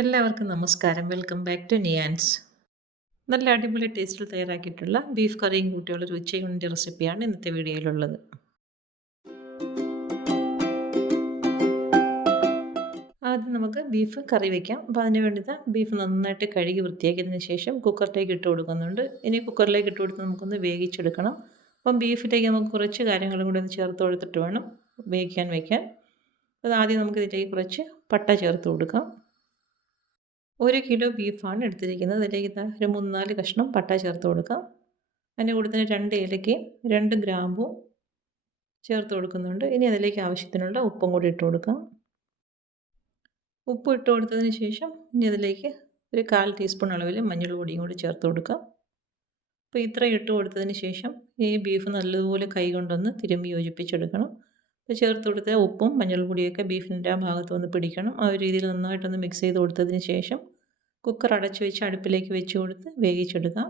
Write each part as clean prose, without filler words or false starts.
എല്ലാവർക്കും നമസ്കാരം. Welcome back to Niyans. നല്ല അടിപൊളി ടേസ്റ്റിൽ തയ്യാറാക്കിയിട്ടുള്ള ബീഫ് കറിയും കൂട്ടിയുള്ള ഒരു ഉച്ചയൂണിൻ്റെ റെസിപ്പിയാണ് ഇന്നത്തെ വീഡിയോയിലുള്ളത്. ആദ്യം നമുക്ക് ബീഫ് കറി വയ്ക്കാം. അപ്പോൾ അതിന് വേണ്ടിയിട്ട് ബീഫ് നന്നായിട്ട് കഴുകി വൃത്തിയാക്കിയതിന് ശേഷം കുക്കറിലേക്ക് ഇട്ട് കൊടുക്കുന്നുണ്ട്. ഇനി കുക്കറിലേക്ക് ഇട്ട് കൊടുത്ത് നമുക്കൊന്ന് വേവിച്ചെടുക്കണം. അപ്പം ബീഫിലേക്ക് നമുക്ക് കുറച്ച് കാര്യങ്ങളും കൂടി ഒന്ന് ചേർത്ത് കൊടുത്തിട്ട് വേണം വേവിക്കാൻ വയ്ക്കാൻ. അത് ആദ്യം നമുക്കിതിലേക്ക് കുറച്ച് പട്ട ചേർത്ത് കൊടുക്കാം. 1 കിലോ ബീഫാണ് എടുത്തിരിക്കുന്നത്. അതിലേക്ക് ഒരു 3-4 കഷ്ണം പട്ട ചേർത്ത് കൊടുക്കാം. അതിൻ്റെ കൂടെ തന്നെ 2 ഏലക്കയും 2 ഗ്രാമ്പും ചേർത്ത് കൊടുക്കുന്നുണ്ട്. ഇനി അതിലേക്ക് ആവശ്യത്തിനുള്ള ഉപ്പും കൂടി ഇട്ട് കൊടുക്കാം. ഉപ്പ് ഇട്ട് കൊടുത്തതിന് ശേഷം ഇനി അതിലേക്ക് ഒരു 1/4 ടീസ്പൂൺ അളവിൽ മഞ്ഞൾ പൊടിയും കൂടി ചേർത്ത് കൊടുക്കാം. അപ്പോൾ ഇത്രയും ഇട്ട് കൊടുത്തതിന് ശേഷം ഈ ബീഫ് നല്ലതുപോലെ കൈകൊണ്ടൊന്ന് തിരുമ്മി യോജിപ്പിച്ചെടുക്കണം. അപ്പോൾ ചേർത്ത് കൊടുത്ത ഉപ്പും മഞ്ഞൾപ്പൊടിയൊക്കെ ബീഫിൻ്റെ ആ ഭാഗത്ത് വന്ന് പിടിക്കണം. ആ ഒരു രീതിയിൽ നന്നായിട്ടൊന്ന് മിക്സ് ചെയ്ത് കൊടുത്തതിന് ശേഷം കുക്കർ അടച്ചു വെച്ച് അടുപ്പിലേക്ക് വെച്ച് കൊടുത്ത് വേവിച്ചെടുക്കാം.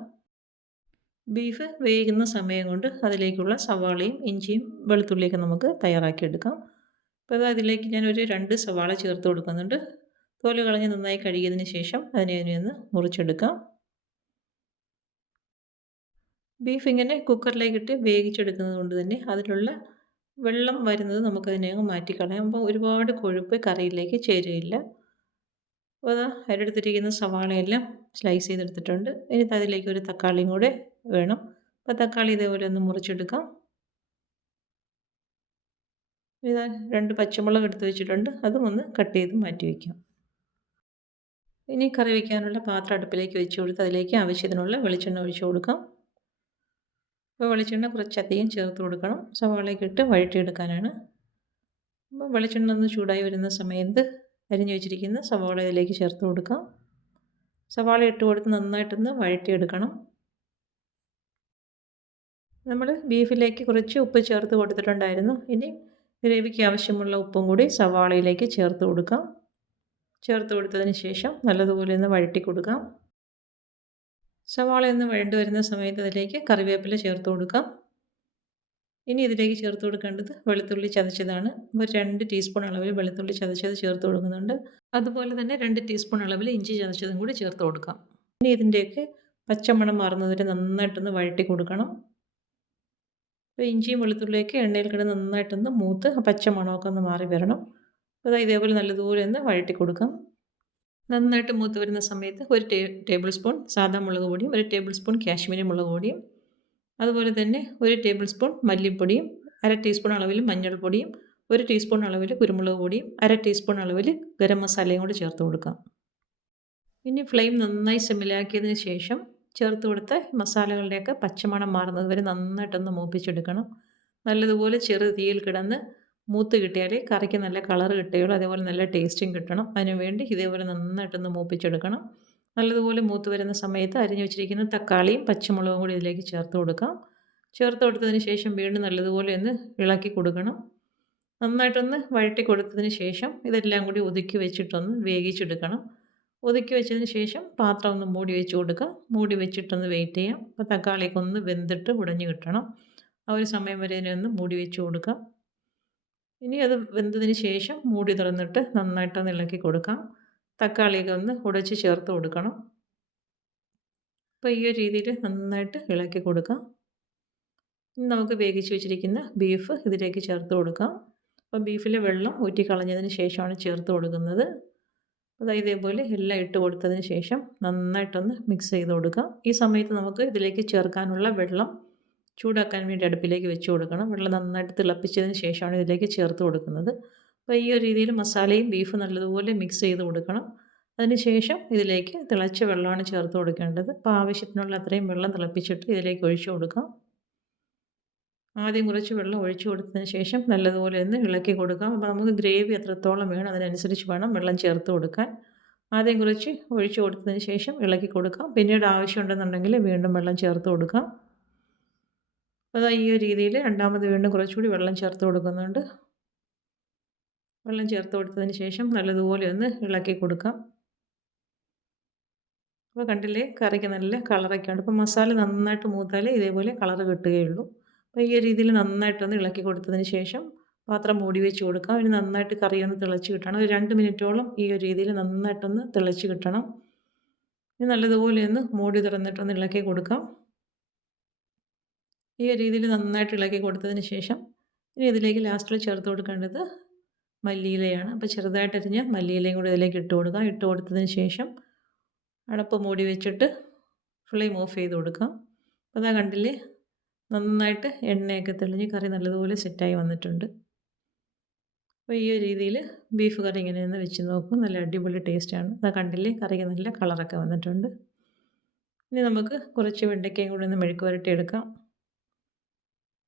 ബീഫ് വേകുന്ന സമയം കൊണ്ട് അതിലേക്കുള്ള സവാളയും ഇഞ്ചിയും വെളുത്തുള്ളിയൊക്കെ നമുക്ക് തയ്യാറാക്കിയെടുക്കാം. അപ്പോൾ അതിലേക്ക് ഞാനൊരു 2 സവാള ചേർത്ത് കൊടുക്കുന്നുണ്ട്. തോല് കളഞ്ഞ് നന്നായി കഴുകിയതിന് ശേഷം അതിനെ ഒന്ന് മുറിച്ചെടുക്കാം. ബീഫ് ഇങ്ങനെ കുക്കറിലേക്കിട്ട് വേവിച്ചെടുക്കുന്നത് കൊണ്ട് തന്നെ അതിലുള്ള വെള്ളം വരുന്നത് നമുക്കതിനെ മാറ്റിക്കളയാം. അപ്പോൾ ഒരുപാട് കൊഴുപ്പ് കറിയിലേക്ക് ചേരുകയില്ല. അപ്പോൾ അതിലെടുത്തിരിക്കുന്ന സവാളയെല്ലാം സ്ലൈസ് ചെയ്തെടുത്തിട്ടുണ്ട്. ഇനി അതിലേക്ക് ഒരു തക്കാളിയും കൂടെ വേണം. അപ്പോൾ തക്കാളി ഇതേപോലെ ഒന്ന് മുറിച്ചെടുക്കാം. ഇതാ 2 പച്ചമുളക് എടുത്ത് വെച്ചിട്ടുണ്ട്. അതും ഒന്ന് കട്ട് ചെയ്ത് മാറ്റി വയ്ക്കാം. ഇനി കറി വയ്ക്കാനുള്ള പാത്രം അടുപ്പിലേക്ക് വെച്ച് കൊടുത്ത് അതിലേക്ക് ആവശ്യത്തിനുള്ള വെളിച്ചെണ്ണ ഒഴിച്ച് കൊടുക്കാം. അപ്പോൾ വെളിച്ചെണ്ണ കുറച്ചധികം ചേർത്ത് കൊടുക്കണം. സവാളയൊക്കെ ഇട്ട് വഴറ്റിയെടുക്കാനാണ്. അപ്പോൾ വെളിച്ചെണ്ണ ഒന്ന് ചൂടായി വരുന്ന സമയത്ത് അരിഞ്ഞു വെച്ചിരിക്കുന്ന സവാള ഇതിലേക്ക് ചേർത്ത് കൊടുക്കാം. സവാള ഇട്ട് കൊടുത്ത് നന്നായിട്ടൊന്ന് വഴറ്റിയെടുക്കണം. നമ്മൾ ബീഫിലേക്ക് കുറച്ച് ഉപ്പ് ചേർത്ത് കൊടുത്തിട്ടുണ്ടായിരുന്നു. ഇനി ഗ്രേവിക്ക് ആവശ്യമുള്ള ഉപ്പും കൂടി സവാളയിലേക്ക് ചേർത്ത് കൊടുക്കാം. ചേർത്ത് കൊടുത്തതിന് ശേഷം നല്ലതുപോലെ ഒന്ന് വഴറ്റി കൊടുക്കാം. സവാള ഒന്ന് വഴണ്ട് വരുന്ന സമയത്ത് അതിലേക്ക് കറിവേപ്പില ചേർത്ത് കൊടുക്കാം. ഇനി ഇതിലേക്ക് ചേർത്ത് കൊടുക്കേണ്ടത് വെളുത്തുള്ളി ചതച്ചതാണ്. ഒരു 2 ടീസ്പൂൺ അളവിൽ വെളുത്തുള്ളി ചതച്ചത് ചേർത്ത് കൊടുക്കുന്നുണ്ട്. അതുപോലെ തന്നെ 2 ടീസ്പൂൺ അളവിൽ ഇഞ്ചി ചതച്ചതും കൂടി ചേർത്ത് കൊടുക്കാം. ഇനി ഇതിൻ്റെയൊക്കെ പച്ചമണം മാറുന്നതുവരെ നന്നായിട്ടൊന്ന് വഴറ്റി കൊടുക്കണം. അപ്പോൾ ഇഞ്ചിയും വെളുത്തുള്ളിയൊക്കെ എണ്ണയിൽ കിടന്ന് നന്നായിട്ടൊന്ന് മൂത്ത് ആ പച്ചമണമൊക്കെ ഒന്ന് മാറി വരണം. അപ്പോൾ ഇതേപോലെ നല്ലതുപോലെ ഒന്ന് വഴറ്റി കൊടുക്കാം. നന്നായിട്ട് മൂത്ത് വരുന്ന സമയത്ത് ഒരു ടേബിൾ സ്പൂൺ സാദാ മുളക് പൊടിയും 1 ടേബിൾ സ്പൂൺ കാശ്മീരി മുളക് പൊടിയും അതുപോലെ തന്നെ 1 ടേബിൾ സ്പൂൺ മല്ലിപ്പൊടിയും 1/2 ടീസ്പൂൺ അളവിൽ മഞ്ഞൾപ്പൊടിയും 1 ടീസ്പൂൺ അളവിൽ കുരുമുളക് പൊടിയും 1/2 ടീസ്പൂൺ അളവിൽ ഗരം മസാലയും കൂടി ചേർത്ത് കൊടുക്കാം. ഇനി ഫ്ലെയിം നന്നായി സിമ്മിലാക്കിയതിന് ശേഷം ചേർത്ത് കൊടുത്ത മസാലകളുടെയൊക്കെ പച്ചമണം മാറുന്നത് വരെ നന്നായിട്ടൊന്ന് മൂപ്പിച്ചെടുക്കണം. നല്ലതുപോലെ ചെറു തീയിൽ കിടന്ന് മൂത്ത് കിട്ടിയാലേ കറിക്ക് നല്ല കളർ കിട്ടുകയുള്ളൂ. അതേപോലെ നല്ല ടേസ്റ്റും കിട്ടണം. അതിനുവേണ്ടി ഇതേപോലെ നന്നായിട്ടൊന്ന് മൂപ്പിച്ചെടുക്കണം. നല്ലതുപോലെ മൂത്ത് വരുന്ന സമയത്ത് അരിഞ്ഞു വെച്ചിരിക്കുന്ന തക്കാളിയും പച്ചമുളകും കൂടി ഇതിലേക്ക് ചേർത്ത് കൊടുക്കാം. ചേർത്ത് കൊടുത്തതിന് ശേഷം വീണ്ടും നല്ലതുപോലെ ഒന്ന് ഇളക്കി കൊടുക്കണം. നന്നായിട്ടൊന്ന് വഴറ്റി കൊടുത്തതിന് ശേഷം ഇതെല്ലാം കൂടി ഒതുക്കി വെച്ചിട്ടൊന്ന് വേവിച്ചെടുക്കണം. ഒതുക്കി വെച്ചതിന് ശേഷം പാത്രം ഒന്ന് മൂടി വെച്ച് കൊടുക്കുക. മൂടി വെച്ചിട്ടൊന്ന് വെയിറ്റ് ചെയ്യാം. അപ്പോൾ തക്കാളിയൊക്കെ ഒന്ന് വെന്തിട്ട് ഉടഞ്ഞ് കിട്ടണം. ആ ഒരു സമയം വരെ ഇതിനെ ഒന്ന് മൂടി വെച്ച് കൊടുക്കാം. ഇനി അത് വെന്തതിന് ശേഷം മൂടി തുറന്നിട്ട് നന്നായിട്ടൊന്ന് ഇളക്കി കൊടുക്കാം. തക്കാളിയൊക്കെ ഒന്ന് ഉടച്ച് ചേർത്ത് കൊടുക്കണം. അപ്പോൾ ഈ ഒരു രീതിയിൽ നന്നായിട്ട് ഇളക്കി കൊടുക്കാം. ഇനി നമുക്ക് വേവിച്ച് വെച്ചിരിക്കുന്ന ബീഫ് ഇതിലേക്ക് ചേർത്ത് കൊടുക്കാം. അപ്പോൾ ബീഫിലെ വെള്ളം ഊറ്റി കളഞ്ഞതിന് ശേഷമാണ് ചേർത്ത് കൊടുക്കുന്നത്. അതായത് ഇതേപോലെ എല്ലാം ഇട്ട് കൊടുത്തതിന് ശേഷം നന്നായിട്ടൊന്ന് മിക്സ് ചെയ്ത് കൊടുക്കാം. ഈ സമയത്ത് നമുക്ക് ഇതിലേക്ക് ചേർക്കാനുള്ള വെള്ളം ചൂടാക്കാൻ വേണ്ടി അടുപ്പിലേക്ക് വെച്ച് കൊടുക്കണം. വെള്ളം നന്നായിട്ട് തിളപ്പിച്ചതിന് ശേഷമാണ് ഇതിലേക്ക് ചേർത്ത് കൊടുക്കുന്നത്. അപ്പോൾ ഈ ഒരു രീതിയിൽ മസാലയും ബീഫ് നല്ലതുപോലെ മിക്സ് ചെയ്ത് കൊടുക്കണം. അതിനുശേഷം ഇതിലേക്ക് തിളച്ച വെള്ളമാണ് ചേർത്ത് കൊടുക്കേണ്ടത്. അപ്പോൾ ആവശ്യത്തിനുള്ള അത്രയും വെള്ളം തിളപ്പിച്ചിട്ട് ഇതിലേക്ക് ഒഴിച്ചു കൊടുക്കാം. ആദ്യം കുറച്ച് വെള്ളം ഒഴിച്ചു കൊടുത്തതിന് ശേഷം നല്ലതുപോലെ ഒന്ന് ഇളക്കി കൊടുക്കാം. അപ്പോൾ നമുക്ക് ഗ്രേവി എത്രത്തോളം വേണം അതിനനുസരിച്ച് വേണം വെള്ളം ചേർത്ത് കൊടുക്കാൻ. ആദ്യം കുറച്ച് ഒഴിച്ചു കൊടുത്തതിന് ശേഷം ഇളക്കി കൊടുക്കാം. പിന്നീട് ആവശ്യമുണ്ടെന്നുണ്ടെങ്കിൽ വീണ്ടും വെള്ളം ചേർത്ത് കൊടുക്കാം. അപ്പോൾ ഈ ഒരു രീതിയിൽ രണ്ടാമത് വീണ്ടും കുറച്ചുകൂടി വെള്ളം ചേർത്ത് കൊടുക്കുന്നുണ്ട്. വെള്ളം ചേർത്ത് കൊടുത്തതിന് ശേഷം നല്ലതുപോലെ ഒന്ന് ഇളക്കി കൊടുക്കാം. അപ്പോൾ കണ്ടില്ലേ കറിക്ക് നല്ല കളറൊക്കെ ഉണ്ട്. അപ്പോൾ മസാല നന്നായിട്ട് മൂത്താലേ ഇതേപോലെ കളറ് കിട്ടുകയുള്ളൂ. അപ്പോൾ ഈ രീതിയിൽ നന്നായിട്ടൊന്ന് ഇളക്കി കൊടുത്തതിന് ശേഷം പാത്രം മൂടി വെച്ച് കൊടുക്കാം. ഇനി നന്നായിട്ട് കറി ഒന്ന് തിളച്ച് കിട്ടണം. ഒരു 2 മിനിറ്റോളം ഈ ഒരു രീതിയിൽ നന്നായിട്ടൊന്ന് തിളച്ച് കിട്ടണം. ഇനി നല്ലതുപോലെ ഒന്ന് മൂടി തുറന്നിട്ടൊന്ന് ഇളക്കി കൊടുക്കാം. ഈ ഒരു രീതിയിൽ നന്നായിട്ട് ഇളക്കി കൊടുത്തതിന് ശേഷം ഇനി ഇതിലേക്ക് ലാസ്റ്റിൽ ചേർത്ത് കൊടുക്കേണ്ടത് മല്ലിയിലയാണ്. അപ്പോൾ ചെറുതായിട്ട് അരിഞ്ഞ മല്ലിയിലയും കൂടി ഇതിലേക്ക് ഇട്ട് കൊടുക്കാം. ഇട്ട് കൊടുത്തതിന് ശേഷം അടപ്പ് മൂടി വെച്ചിട്ട് ഫ്ലെയിം ഓഫ് ചെയ്ത് കൊടുക്കാം. അപ്പോൾ അതാ കണ്ടില്ലേ, നന്നായിട്ട് എണ്ണയൊക്കെ തെളിഞ്ഞ് കറി നല്ലതുപോലെ സെറ്റായി വന്നിട്ടുണ്ട്. അപ്പോൾ ഈ ഒരു രീതിയിൽ ബീഫ് കറി ഇങ്ങനെ ഒന്ന് വെച്ച് നോക്കും. നല്ല അടിപൊളി ടേസ്റ്റാണ്. അതാ കണ്ടില്ലേ, കറിക്ക് നല്ല കളറൊക്കെ വന്നിട്ടുണ്ട്. ഇനി നമുക്ക് കുറച്ച് വെണ്ടയ്ക്കയും കൂടി ഒന്ന് മെഴുക്ക് പുരട്ടി എടുക്കാം.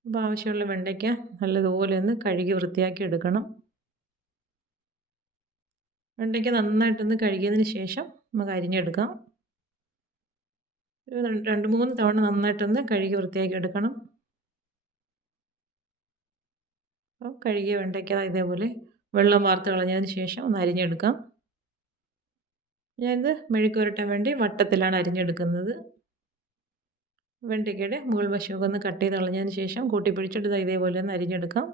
അപ്പോൾ ആവശ്യമുള്ള വെണ്ടയ്ക്ക നല്ലതുപോലെ ഒന്ന് കഴുകി വൃത്തിയാക്കി എടുക്കണം. വെണ്ടയ്ക്ക നന്നായിട്ടൊന്ന് കഴുകിയതിന് ശേഷം നമുക്ക് അരിഞ്ഞെടുക്കാം. ഒരു 2-3 തവണ നന്നായിട്ടൊന്ന് കഴുകി വൃത്തിയാക്കി എടുക്കണം. അപ്പോൾ കഴുകിയ വെണ്ടയ്ക്ക ഇതേപോലെ വെള്ളം വാർത്ത് കളഞ്ഞതിന് ശേഷം ഒന്ന് അരിഞ്ഞെടുക്കാം. ഞാനിത് മെഴുക്ക് പുരട്ടാൻ വേണ്ടി വട്ടത്തിലാണ് അരിഞ്ഞെടുക്കുന്നത്. വെണ്ടയ്ക്കയുടെ മുകൾ വശമൊക്കെ ഒന്ന് കട്ട് ചെയ്ത് കളഞ്ഞതിന് ശേഷം കൂട്ടിപ്പിടിച്ചിട്ട് ഇതേപോലെ ഒന്ന് അരിഞ്ഞെടുക്കാം.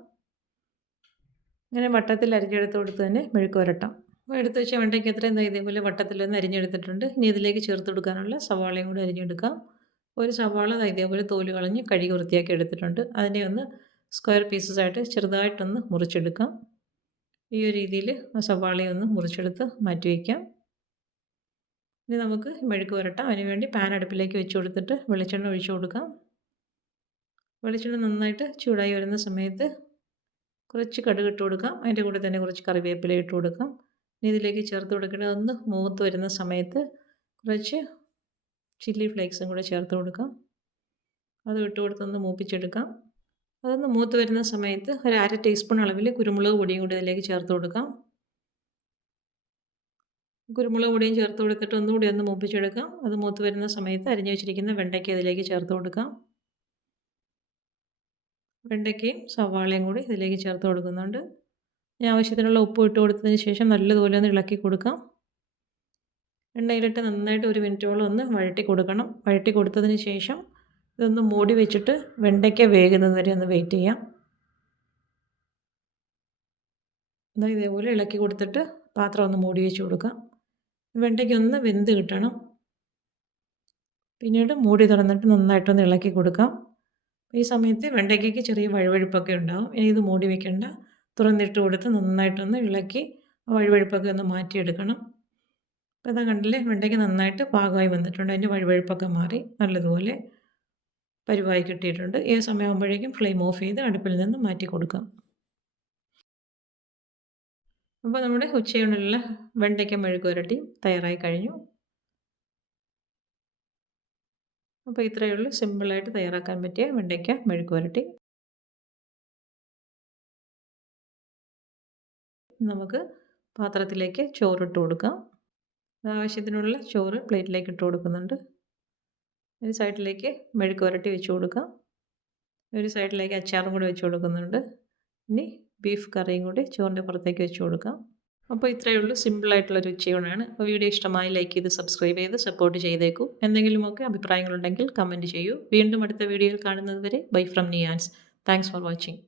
ഇങ്ങനെ വട്ടത്തിൽ അരിഞ്ഞെടുത്ത് കൊടുത്ത് തന്നെ മെഴുക്ക് പുരട്ടാം. അപ്പോൾ എടുത്ത് വെച്ച വെണ്ടയ്ക്ക് എത്രയും ഇതേപോലെ വട്ടത്തിലൊന്ന് അരിഞ്ഞെടുത്തിട്ടുണ്ട്. ഇനി ഇതിലേക്ക് ചേർത്ത് കൊടുക്കാനുള്ള സവാളയും കൂടി അരിഞ്ഞെടുക്കാം. ഒരു സവാള ഇതേപോലെ തോല് കളഞ്ഞ് കഴുകി വൃത്തിയാക്കി എടുത്തിട്ടുണ്ട്. അതിനെ ഒന്ന് സ്ക്വയർ പീസസ് ആയിട്ട് ചെറുതായിട്ടൊന്ന് മുറിച്ചെടുക്കാം. ഈ ഒരു രീതിയിൽ ആ സവാളയെ ഒന്ന് മുറിച്ചെടുത്ത് മാറ്റി വയ്ക്കാം. ഇനി നമുക്ക് മെഴുക്ക് പുരട്ടാം. അതിനുവേണ്ടി പാൻ അടുപ്പിലേക്ക് വെച്ച് കൊടുത്തിട്ട് വെളിച്ചെണ്ണ ഒഴിച്ചു കൊടുക്കാം. വെളിച്ചെണ്ണ നന്നായിട്ട് ചൂടായി വരുന്ന സമയത്ത് കുറച്ച് കടുക് ഇട്ട് കൊടുക്കാം. അതിൻ്റെ കൂടെ തന്നെ കുറച്ച് കറിവേപ്പില ഇട്ട് കൊടുക്കാം. ഇനി ഇതിലേക്ക് ചേർത്ത് കൊടുക്കേണ്ടത് ഒന്ന് മൂത്ത് വരുന്ന സമയത്ത് കുറച്ച് ചില്ലി ഫ്ലേക്സും കൂടെ ചേർത്ത് കൊടുക്കാം. അത് ഇട്ട് കൊടുത്തൊന്ന് മൂപ്പിച്ചെടുക്കാം. അതൊന്ന് മൂത്ത് വരുന്ന സമയത്ത് ഒരു 1/2 ടീസ്പൂൺ അളവിൽ കുരുമുളക് പൊടിയും കൂടി ഇതിലേക്ക് ചേർത്ത് കൊടുക്കാം. കുരുമുളക് പൊടിയും ചേർത്ത് കൊടുത്തിട്ട് ഒന്നുകൂടി ഒന്ന് മൂപ്പിച്ചെടുക്കാം. അത് മൂത്ത് വരുന്ന സമയത്ത് അരിഞ്ഞു വെച്ചിരിക്കുന്ന വെണ്ടയ്ക്ക ഇതിലേക്ക് ചേർത്ത് കൊടുക്കാം. വെണ്ടയ്ക്കയും സവാളയും കൂടി ഇതിലേക്ക് ചേർത്ത് കൊടുക്കുന്നുണ്ട്. ഇനി ആവശ്യത്തിനുള്ള ഉപ്പ് ഇട്ട് കൊടുത്തതിന് ശേഷം നല്ലതുപോലെ ഒന്ന് ഇളക്കി കൊടുക്കാം. എണ്ണയിലിട്ട് നന്നായിട്ട് 1 മിനിറ്റോളം ഒന്ന് വഴറ്റി കൊടുക്കണം. വഴറ്റി കൊടുത്തതിന് ശേഷം ഇതൊന്ന് മൂടി വെച്ചിട്ട് വെണ്ടയ്ക്ക വേകുന്നത് വരെ ഒന്ന് വെയിറ്റ് ചെയ്യാം. ഇതേപോലെ ഇളക്കി കൊടുത്തിട്ട് പാത്രം ഒന്ന് മൂടി വെച്ച് കൊടുക്കാം. വെണ്ടയ്ക്ക ഒന്ന് വെന്ത് കിട്ടണം. പിന്നീട് മൂടി തുറന്നിട്ട് നന്നായിട്ടൊന്ന് ഇളക്കി കൊടുക്കാം. ഈ സമയത്ത് വെണ്ടയ്ക്കയ്ക്ക് ചെറിയ വഴുവഴുപ്പൊക്കെ ഉണ്ടാവും. ഇനി ഇത് മൂടി വയ്ക്കേണ്ട, തുറന്നിട്ട് കൊടുത്ത് നന്നായിട്ടൊന്ന് ഇളക്കി വഴുവഴുപ്പൊക്കെ ഒന്ന് മാറ്റിയെടുക്കണം. അപ്പോൾ ഇതാ കണ്ടില്ലേ, വെണ്ടയ്ക്ക നന്നായിട്ട് പാകമായി വന്നിട്ടുണ്ട്. അതിൻ്റെ വഴുവഴുപ്പൊക്കെ മാറി നല്ലതുപോലെ പരുവായി കിട്ടിയിട്ടുണ്ട്. ഈ സമയമാകുമ്പോഴേക്കും ഫ്ലെയിം ഓഫ് ചെയ്ത് അടുപ്പിൽ നിന്ന് മാറ്റി കൊടുക്കാം. അപ്പോൾ നമ്മുടെ ഉച്ചയൂണിലുള്ള വെണ്ടയ്ക്ക മെഴുക്ക് പുരട്ടി തയ്യാറായി കഴിഞ്ഞു. അപ്പോൾ ഇത്രയേ ഉള്ളൂ സിമ്പിളായിട്ട് തയ്യാറാക്കാൻ പറ്റിയ വെണ്ടയ്ക്ക മെഴുക്ക് പുരട്ടി. നമുക്ക് പാത്രത്തിലേക്ക് ചോറിട്ട് കൊടുക്കാം. ആവശ്യത്തിനുള്ള ചോറ് പ്ലേറ്റിലേക്ക് ഇട്ട് കൊടുക്കുന്നുണ്ട്. ഒരു സൈഡിലേക്ക് മെഴുക്ക് പുരട്ടി വെച്ച് കൊടുക്കാം. ഒരു സൈഡിലേക്ക് അച്ചാറും കൂടി വെച്ച് കൊടുക്കുന്നുണ്ട്. ഇനി ബീഫ് കറിയും കൂടി ചോറിൻ്റെ പുറത്തേക്ക് വെച്ച് കൊടുക്കാം. അപ്പോൾ ഇത്രയേ ഉള്ളൂ സിമ്പിളായിട്ടുള്ളൊരു ഉച്ചയൂണാണ്. അപ്പോൾ വീഡിയോ ഇഷ്ടമായി ലൈക്ക് ചെയ്ത് സബ്സ്ക്രൈബ് ചെയ്ത് സപ്പോർട്ട് ചെയ്തേക്കൂ. എന്തെങ്കിലുമൊക്കെ അഭിപ്രായങ്ങളുണ്ടെങ്കിൽ കമൻറ്റ് ചെയ്യൂ. വീണ്ടും അടുത്ത വീഡിയോയിൽ കാണുന്നത് വരെ bye from Niyans. Thanks for watching.